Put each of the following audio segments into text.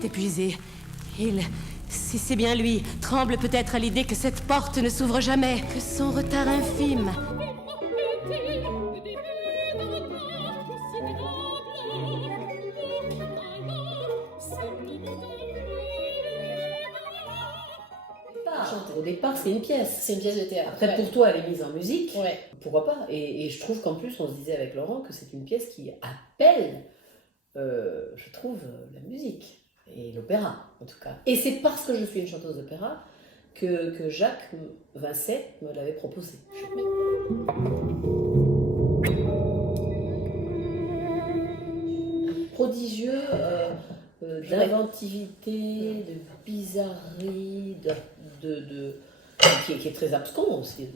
est épuisé. Si c'est bien lui, tremble peut-être à l'idée que cette porte ne s'ouvre jamais, que son retard infime... Au départ, c'est une pièce. C'est une pièce de théâtre. Après, pour toi, elle est mise en musique. Ouais. Pourquoi pas? Et je trouve qu'en plus, on se disait avec Laurent que c'est une pièce qui appelle, je trouve, la musique. Et l'opéra, en tout cas. Et c'est parce que je suis une chanteuse d'opéra que Jacques Vincet me l'avait proposé. Prodigieux d'inventivité, de bizarrerie, qui est très abscon aussi.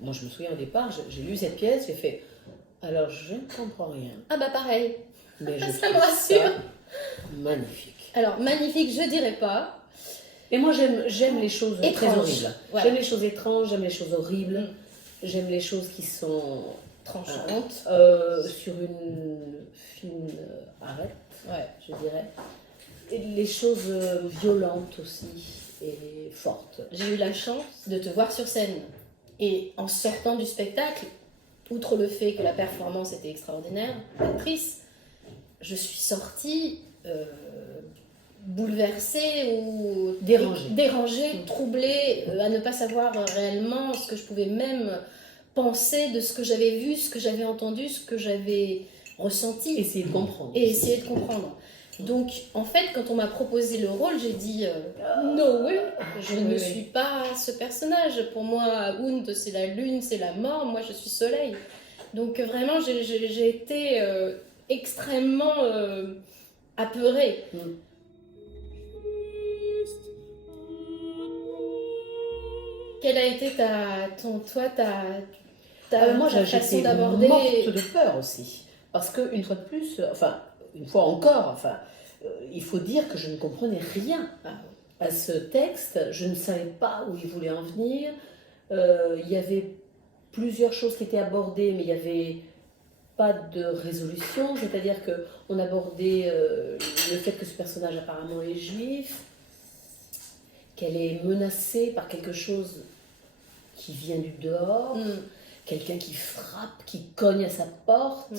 Moi, je me souviens au départ, j'ai lu cette pièce, j'ai fait alors je ne comprends rien. Ah bah pareil. Mais je ça me rassure. Magnifique. Alors magnifique, je dirais pas. Et moi, j'aime les choses étranges. Très horribles. Voilà. J'aime les choses étranges, j'aime les choses horribles, j'aime les choses qui sont tranchantes. Sur une fine arête, ouais. Je dirais. Et les choses violentes aussi et fortes. J'ai eu la chance de te voir sur scène. Et en sortant du spectacle, outre le fait que la performance était extraordinaire, l'actrice, je suis sortie bouleversée ou dérangée, troublée, à ne pas savoir réellement ce que je pouvais même penser de ce que j'avais vu, ce que j'avais entendu, ce que j'avais ressenti. Essayer de comprendre. Et essayer de comprendre. Donc, en fait, quand on m'a proposé le rôle, j'ai dit no way, je ne suis pas ce personnage. Pour moi, Hound, c'est la lune, c'est la mort, moi je suis soleil. Donc, vraiment, j'ai été extrêmement apeurée. Quelle a été ta moi, façon d'aborder? Morte de peur aussi. Parce qu'une fois de plus, une fois encore, il faut dire que je ne comprenais rien à ce texte. Je ne savais pas où il voulait en venir. Il y avait plusieurs choses qui étaient abordées, mais il n'y avait pas de résolution. C'est-à-dire qu'on abordait le fait que ce personnage apparemment est juif, qu'elle est menacée par quelque chose qui vient du dehors, quelqu'un qui frappe, qui cogne à sa porte.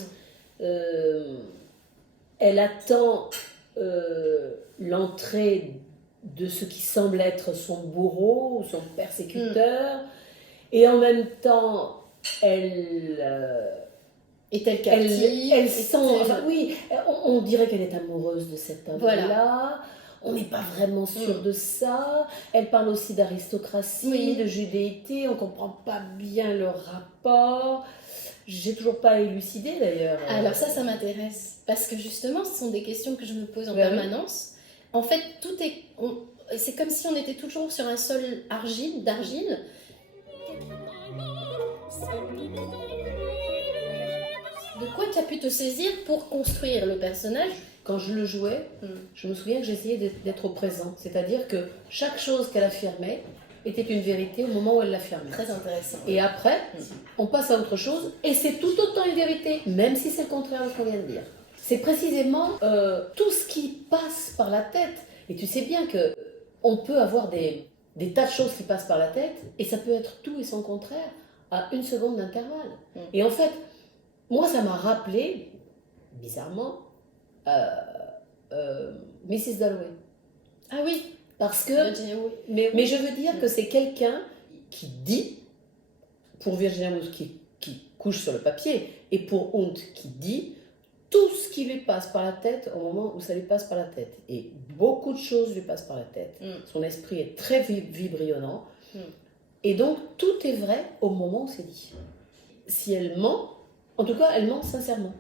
Elle attend l'entrée de ce qui semble être son bourreau ou son persécuteur, et en même temps, elle est-elle captive? Elle sent, on dirait qu'elle est amoureuse de cet homme-là. Voilà. On n'est pas vraiment sûr de ça. Elle parle aussi d'aristocratie, de judéité. On ne comprend pas bien leur rapport. J'ai toujours pas élucidé d'ailleurs. Alors ça m'intéresse. Parce que justement, ce sont des questions que je me pose en permanence. En fait, c'est comme si on était toujours sur un sol d'argile. De quoi tu as pu te saisir pour construire le personnage? Quand je le jouais, je me souviens que j'essayais d'être au présent. C'est-à-dire que chaque chose qu'elle affirmait était une vérité au moment où elle l'affirmait. Très intéressant. Et après, on passe à autre chose et c'est tout autant une vérité, même si c'est le contraire de ce qu'on vient de dire. C'est précisément tout ce qui passe par la tête. Et tu sais bien qu'on peut avoir des tas de choses qui passent par la tête et ça peut être tout et son contraire à 1 seconde d'intervalle. Et en fait, moi ça m'a rappelé, bizarrement, Mrs. Dalloway. Ah oui. Parce que, mais je veux dire que c'est quelqu'un qui dit, pour Virginia Woolf qui couche sur le papier, et pour Hound qui dit tout ce qui lui passe par la tête au moment où ça lui passe par la tête. Et beaucoup de choses lui passent par la tête. Son esprit est très vibrionnant. Et donc, tout est vrai au moment où c'est dit. Si elle ment, en tout cas, elle ment sincèrement.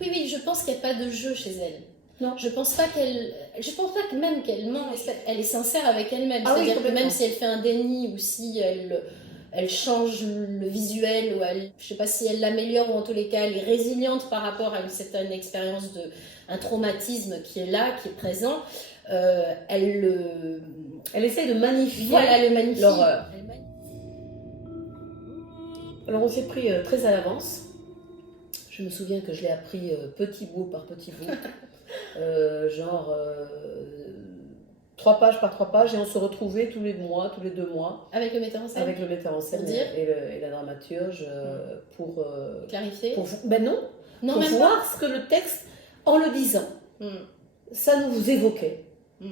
Oui, je pense qu'il n'y a pas de jeu chez elle. Non. Je pense pas que même qu'elle ment, elle est sincère avec elle-même. C'est-à-dire que même si elle fait un déni ou si elle change le visuel, ou je sais pas si elle l'améliore, ou en tous les cas elle est résiliente par rapport à une certaine expérience un traumatisme qui est là, qui est présent, elle essaie de magnifier l'horreur. Alors on s'est pris très à l'avance. Je me souviens que je l'ai appris petit bout par petit bout. genre 3 pages par 3 pages, et on se retrouvait tous les mois, tous les 2 mois. Avec le metteur en scène. Avec le metteur en scène et la dramaturge pour... clarifier. Ben non, non, pour même voir pas. ce que le texte, en le disant, ça nous évoquait,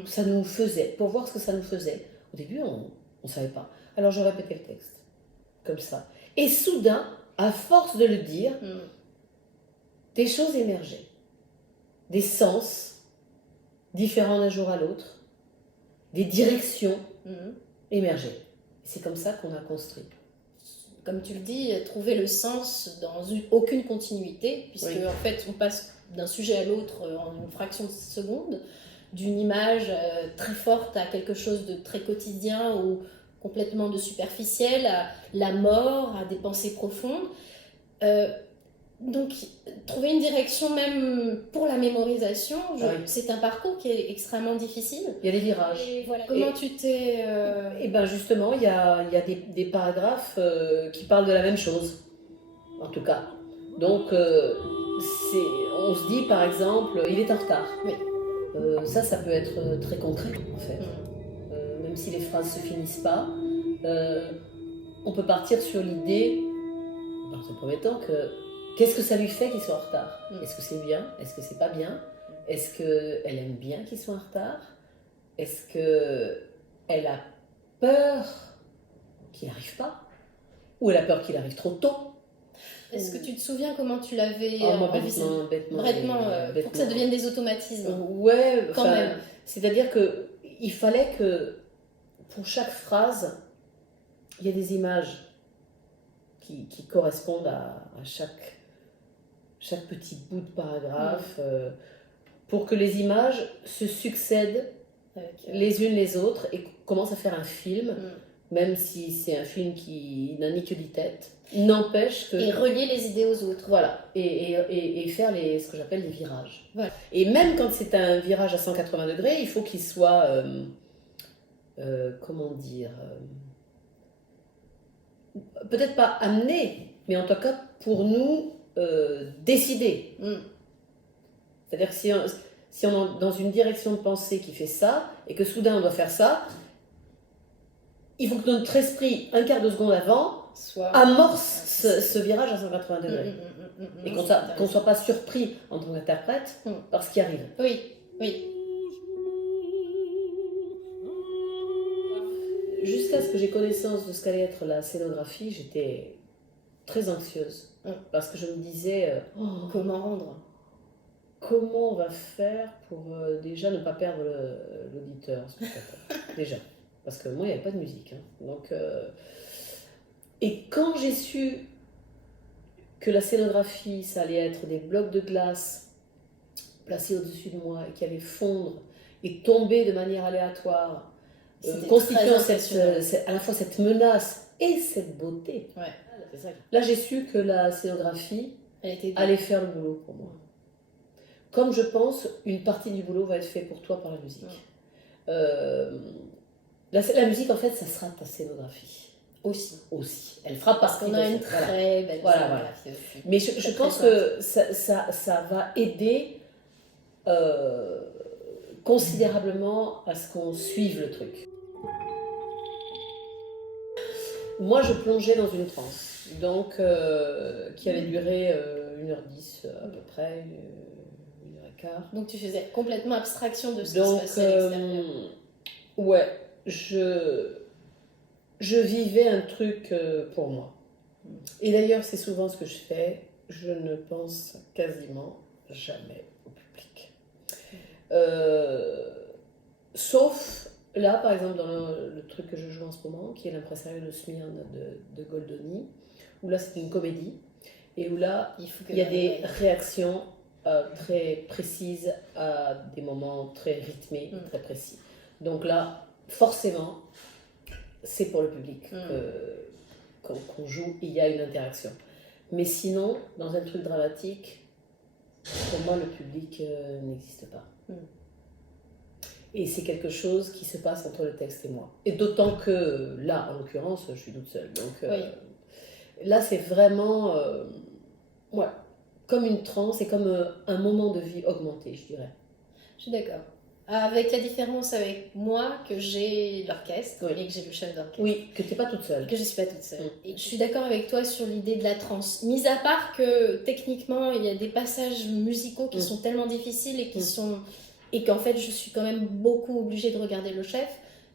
ça nous faisait, pour voir ce que ça nous faisait. Au début, on ne savait pas. Alors je répétais le texte, comme ça. Et soudain, à force de le dire, des choses émergeaient. Des sens différents d'un jour à l'autre, des directions émergeaient. C'est comme ça qu'on a construit. Comme tu le dis, trouver le sens dans aucune continuité, puisque en fait on passe d'un sujet à l'autre en une fraction de seconde, d'une image très forte à quelque chose de très quotidien ou complètement de superficiel, à la mort, à des pensées profondes. Donc, trouver une direction même pour la mémorisation, c'est un parcours qui est extrêmement difficile. Il y a des virages. Et voilà. Comment tu t'es... Et bien justement, il y a des paragraphes qui parlent de la même chose, en tout cas. Donc, on se dit par exemple, il est en retard. Oui. Ça peut être très concret en fait. Même si les phrases ne se finissent pas, on peut partir sur l'idée, dans un premier temps, que qu'est-ce que ça lui fait qu'il soit en retard? Est-ce que c'est bien? Est-ce que c'est pas bien? Est-ce qu'elle aime bien qu'il soit en retard? Est-ce qu'elle a peur qu'il n'arrive pas? Ou elle a peur qu'il arrive trop tôt? Est-ce que tu te souviens comment tu l'avais bêtement, pour que ça devienne des automatismes? Ouais, quand même. C'est-à-dire qu'il fallait que pour chaque phrase, il y ait des images qui correspondent à chaque petit bout de paragraphe, pour que les images se succèdent les unes les autres et commencent à faire un film, même si c'est un film qui n'a ni queue ni tête, n'empêche que... Et relier les idées aux autres. Voilà, et faire ce que j'appelle les virages. Voilà. Et même quand c'est un virage à 180 degrés, il faut qu'il soit, comment dire, peut-être pas amené, mais en tout cas pour nous, décider. C'est-à-dire que si on est dans une direction de pensée qui fait ça, et que soudain on doit faire ça, il faut que notre esprit, un quart de seconde avant, amorce ce virage à 180 degrés. Et qu'on ne soit pas surpris en tant qu'interprète par ce qui arrive. Oui, oui. Jusqu'à ce que j'ai connaissance de ce qu'allait être la scénographie, j'étais très anxieuse. Parce que je me disais, comment rendre? Comment on va faire pour déjà ne pas perdre l'auditeur, déjà. Parce que moi, il n'y avait pas de musique. Donc, et quand j'ai su que la scénographie, ça allait être des blocs de glace placés au-dessus de moi et qui allaient fondre et tomber de manière aléatoire, constituant à la fois cette menace et cette beauté. Ouais. Là, j'ai su que la scénographie allait faire le boulot pour moi. Comme je pense, une partie du boulot va être faite pour toi par la musique. La musique, en fait, ça sera ta scénographie. Aussi. Elle fera partie de ça. Parce qu'on a une très belle scénographie aussi. Mais je pense que ça va aider considérablement à ce qu'on suive le truc. Moi, je plongeais dans une transe, donc qui allait durer 1h10 à peu près, 1h15. Donc tu faisais complètement abstraction de ce qui se passait à l'extérieur. Ouais, je vivais un truc pour moi. Et d'ailleurs, c'est souvent ce que je fais, je ne pense quasiment jamais au public. Sauf là, par exemple, dans le truc que je joue en ce moment, qui est l'impresario de Smyrne de Goldoni, où là c'est une comédie, et où là il y a des réactions très précises à des moments très rythmés, très précis. Donc là, forcément, c'est pour le public qu'on joue, il y a une interaction. Mais sinon, dans un truc dramatique, pour moi, le public n'existe pas. Et c'est quelque chose qui se passe entre le texte et moi. Et d'autant que là, en l'occurrence, je suis toute seule. Donc là, c'est vraiment comme une transe et comme un moment de vie augmenté, je dirais. Je suis d'accord. Avec la différence avec moi que j'ai l'orchestre et que j'ai le chef d'orchestre. Oui, que tu n'es pas toute seule. Que je ne suis pas toute seule. Et je suis d'accord avec toi sur l'idée de la trance. Mis à part que techniquement, il y a des passages musicaux qui sont tellement difficiles et qu'en fait, je suis quand même beaucoup obligée de regarder le chef.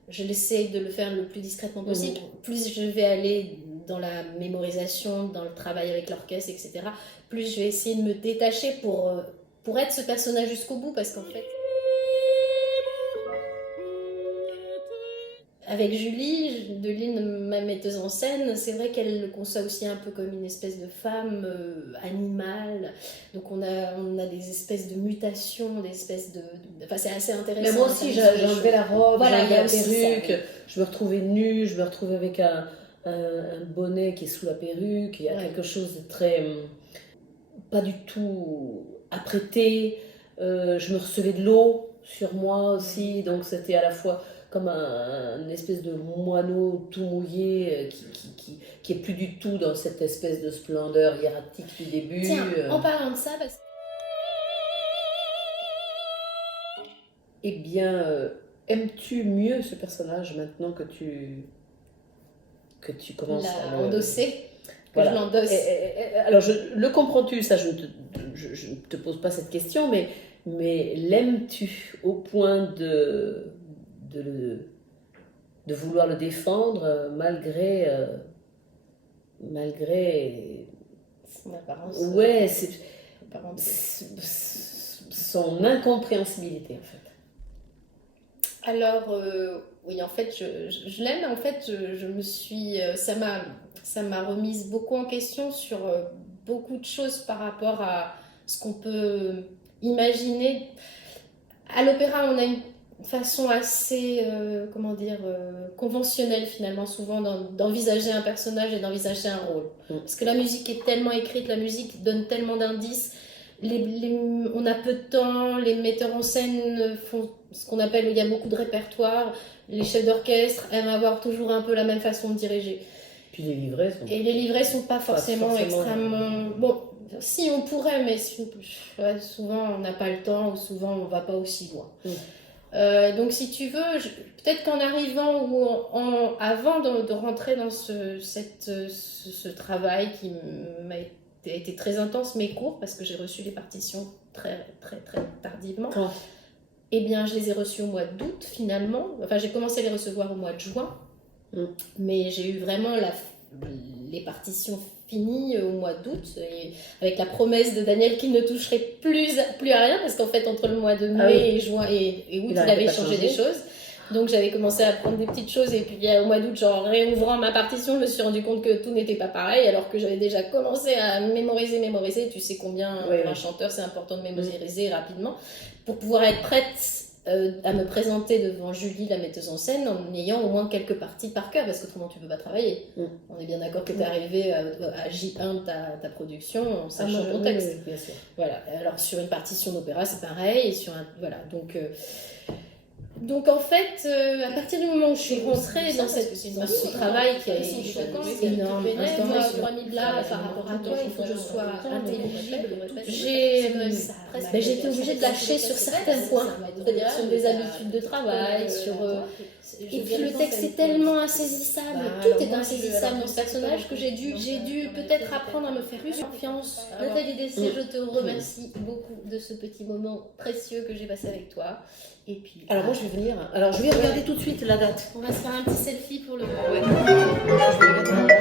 Je l'essaie de le faire le plus discrètement possible. Plus je vais aller dans la mémorisation, dans le travail avec l'orchestre, etc., plus je vais essayer de me détacher pour être ce personnage jusqu'au bout, parce qu'en fait... Avec Julie Deline, ma metteuse en scène, c'est vrai qu'elle le conçoit aussi un peu comme une espèce de femme animale. Donc on a des espèces de mutations, des espèces de... Enfin, c'est assez intéressant. Mais moi aussi, j'enlevais la robe, voilà, j'enlevais la perruque, ça, je me retrouvais nue, je me retrouvais avec un bonnet qui est sous la perruque. Il y a quelque chose de très... pas du tout apprêté. Je me recevais de l'eau sur moi aussi, donc c'était à la fois... comme une espèce de moineau tout mouillé qui est plus du tout dans cette espèce de splendeur hiératique du début. Tiens, en parlant de ça, Eh bien, aimes-tu mieux ce personnage maintenant que tu commences à l'endosser, voilà. Je l'endosse. Alors, le comprends-tu? Ça, je ne te pose pas cette question, mais l'aimes-tu au point de vouloir le défendre malgré son apparence. Ouais, son incompréhensibilité en fait. Alors oui, en fait je l'aime. En fait je me suis ça m'a remise beaucoup en question sur beaucoup de choses par rapport à ce qu'on peut imaginer. À l'opéra, on a une façon assez conventionnelle finalement souvent d'envisager un personnage et d'envisager un rôle, parce que la musique est tellement écrite, la musique donne tellement d'indices, on a peu de temps, les metteurs en scène font ce qu'on appelle, il y a beaucoup de répertoire, les chefs d'orchestre aiment avoir toujours un peu la même façon de diriger, puis les livrets sont pas forcément extrêmement bon. Si on pourrait, mais souvent on n'a pas le temps, ou souvent on va pas aussi loin. Donc si tu veux, peut-être qu'en arrivant ou avant de rentrer dans ce travail qui a été très intense mais court, parce que j'ai reçu les partitions très très très tardivement, eh bien je les ai reçues au mois d'août finalement, enfin j'ai commencé à les recevoir au mois de juin, mais j'ai eu vraiment les partitions finies au mois d'août, avec la promesse de Daniel qu'il ne toucherait plus à rien, parce qu'en fait entre le mois de mai et juin et août il avait changé des choses, donc j'avais commencé à prendre des petites choses, et puis au mois d'août, en réouvrant ma partition, je me suis rendu compte que tout n'était pas pareil, alors que j'avais déjà commencé à mémoriser. Tu sais combien pour un chanteur c'est important de mémoriser rapidement pour pouvoir être prête à me présenter devant Julie, la metteuse en scène, en ayant au moins quelques parties par cœur, parce qu'autrement tu peux pas travailler. On est bien d'accord que tu es arrivé à J1 de ta production en sachant ton texte. Bien sûr. Voilà. Alors sur une partition d'opéra c'est pareil, et voilà, donc en fait, à partir du moment où je suis rentrée dans ce travail qui a été énorme, moi 3000 là par rapport à toi, il faut que je sois intelligible, j'ai été obligée de lâcher sur certains points, c'est-à-dire sur des habitudes de travail, et puis le texte est tellement insaisissable, tout est insaisissable dans ce personnage, que j'ai dû peut-être apprendre à me faire confiance. Nathalie Dessay, je te remercie beaucoup de ce petit moment précieux que j'ai passé avec toi. Et puis, alors moi je vais venir, je vais regarder tout de suite la date. On va se faire un petit selfie pour le... Ouais. Je vais regarder.